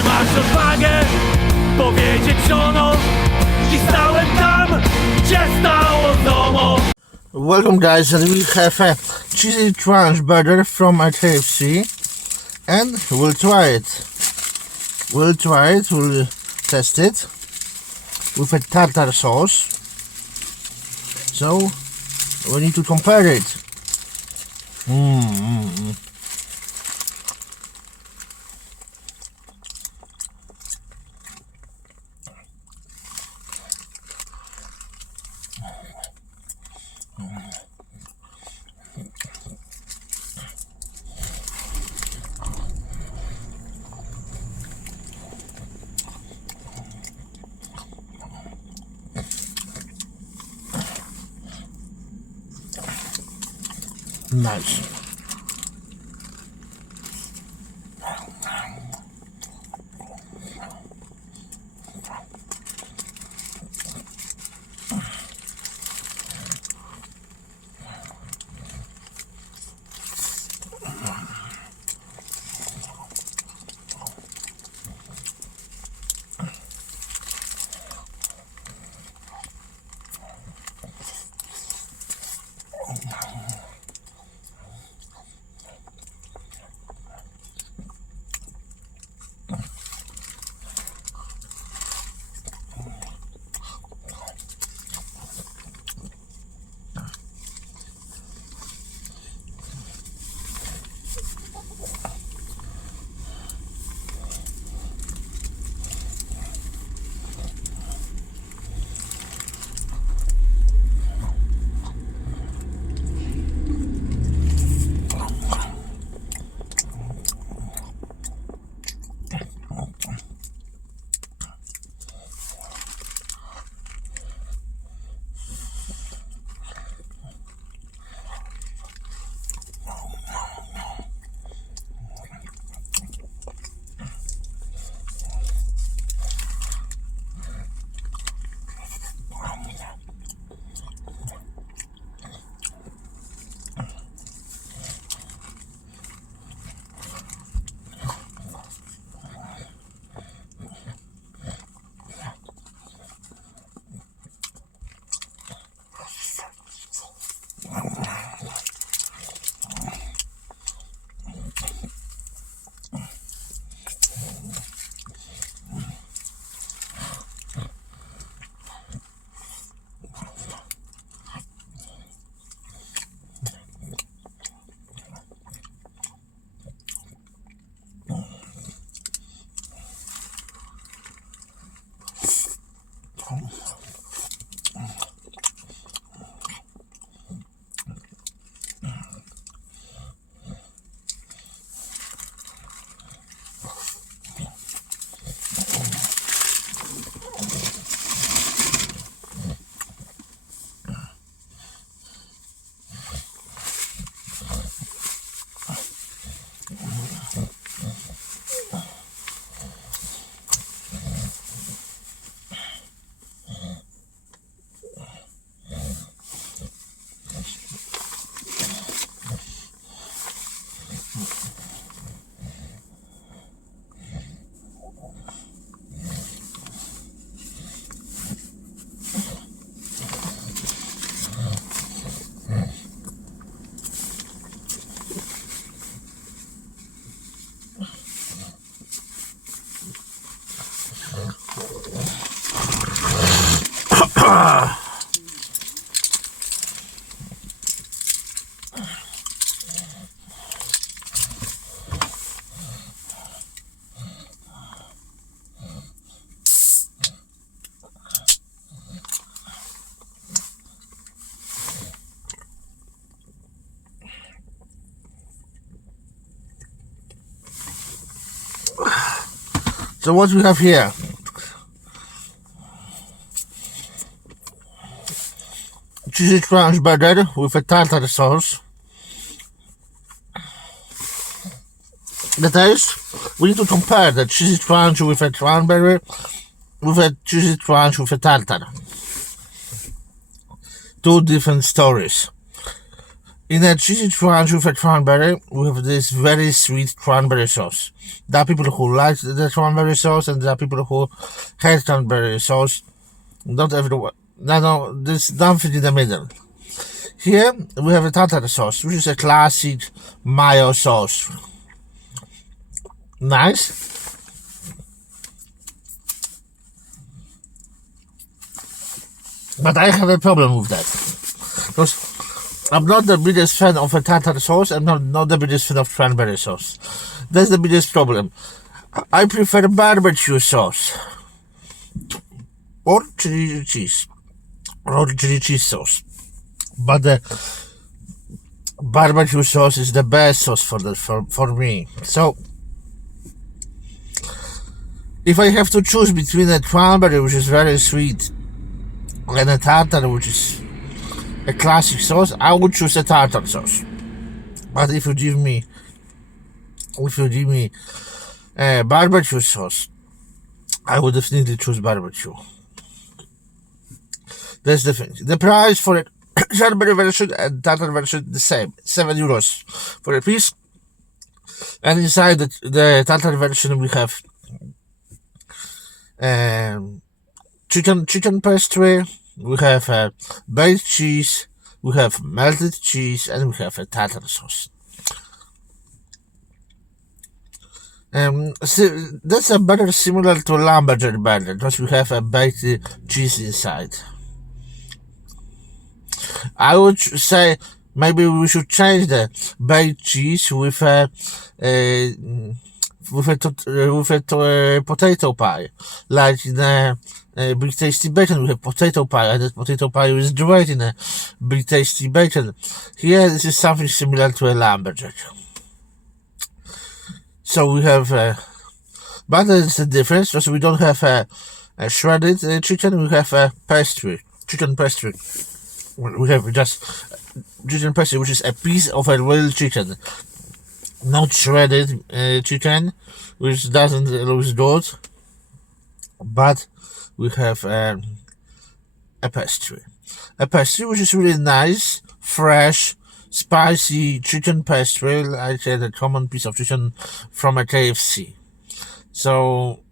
Czy masz odwagę powiedzieć żonom? I stałem tam, gdzie stało ZOMO. Welcome guys, and we have a cheesy crunch burger from KFC, and we'll try it. We'll test it with a tartar sauce. So we need to compare it. Nice. So what we have here? Cheesy crunch burger with a tartar sauce. The taste, we need to compare the cheesy crunch with a cranberry with a cheesy crunch with a tartar. Two different stories. In a cheesy crunch with a cranberry, we have this very sweet cranberry sauce. There are people who like the cranberry sauce, and there are people who hate cranberry sauce. Not everyone. No, there's nothing in the middle. Here we have a tartar sauce, which is a classic mayo sauce. Nice. But I have a problem with that. Because I'm not the biggest fan of a tartar sauce. I'm not the biggest fan of cranberry sauce. That's the biggest problem. I prefer barbecue sauce. Or chili cheese. Or chili cheese sauce. But the barbecue sauce is the best sauce for me. So, if I have to choose between a cranberry, which is very sweet, and a tartar, which is a classic sauce, I would choose a tartar sauce. But if you give me a barbecue sauce, I would definitely choose barbecue. That's the thing. The price for a cranberry version and tartar version the same, €7 for a piece. And inside the tartar version we have chicken pastry. We have baked cheese, we have melted cheese, and we have a tartar sauce. So that's a burger similar to lumberjack burger, because we have a baked cheese inside. I would say maybe we should change the baked cheese with a potato pie, like in a big tasty bacon. We have potato pie, and that potato pie is great in a big tasty bacon. Here, this is something similar to a lumberjack. So we have, but there's a difference, because we don't have a shredded chicken. We have a chicken pastry. We have just chicken pastry, which is a piece of a real chicken, not shredded chicken, which doesn't look good. But we have a pastry which is really nice, fresh, spicy chicken pastry, like a common piece of chicken from a KFC. So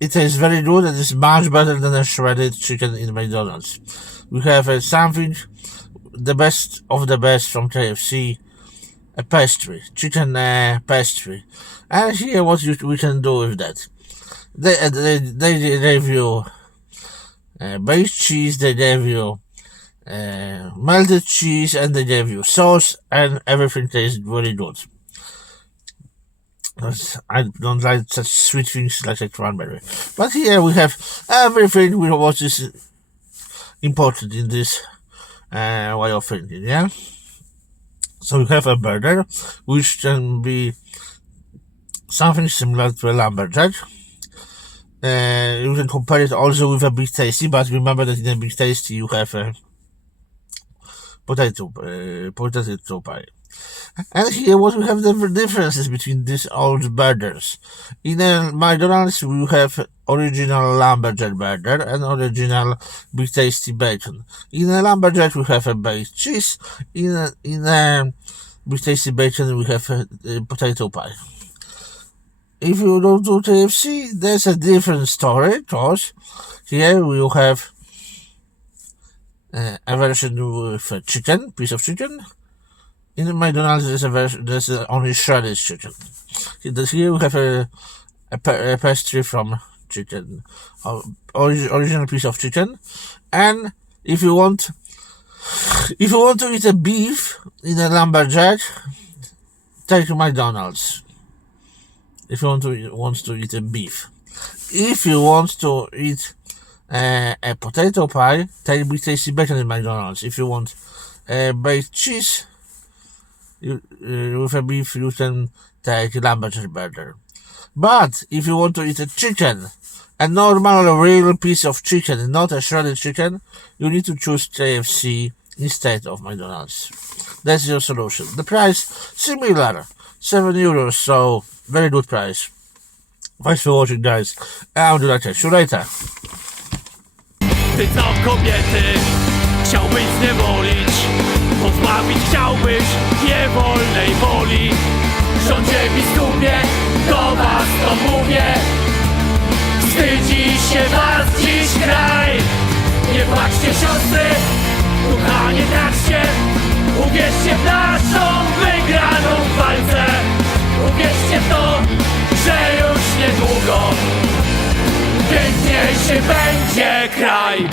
it tastes very good, and it's much better than a shredded chicken in McDonald's. We have something, the best of the best from KFC, a pastry, chicken pastry. And here what we can do with that. They gave you baked cheese, they gave you melted cheese, and they gave you sauce, and everything tastes very good. I don't like such sweet things like a cranberry. But here we have everything what is important in this way of thinking, yeah? So we have a burger, which can be something similar to a lumberjack. You can compare it also with a Big Tasty, but remember that in a Big Tasty you have a potato pie. And here what we have the differences between these old burgers. In a McDonald's we have original lumberjack burger and original Big Tasty bacon. In a lumberjack we have a baked cheese. In a Big Tasty bacon we have a potato pie. If you go to KFC, there's a different story, because here we have a version with a piece of chicken. In McDonald's, there's only shredded chicken. Here we have a pastry from chicken, original piece of chicken. And if you want to eat a beef in a lumberjack, take McDonald's. If you want to eat a beef. If you want to eat a potato pie, take Big Tasty bacon in McDonald's. If you want baked cheese with a beef, you can take a lumberjack burger. But if you want to eat a chicken, a normal real piece of chicken, not a shredded chicken, you need to choose KFC instead of McDonald's. That's your solution. The price similar, €7, so very good price. Thanks for watching, guys. I'm Andrewitstyle. See you later. Ty co kobiety chciałbyś zniewolić, pozbawić chciałbyś niewolnej woli. Rządzie biskupie, do was to mówię, wstydzi się was dziś kraj. Nie płaczcie siostry, ducha nie traćcie, uwierzcie w naszą wygraną w walce. Uwierzcie w to, że już niedługo piękniejszy będzie kraj.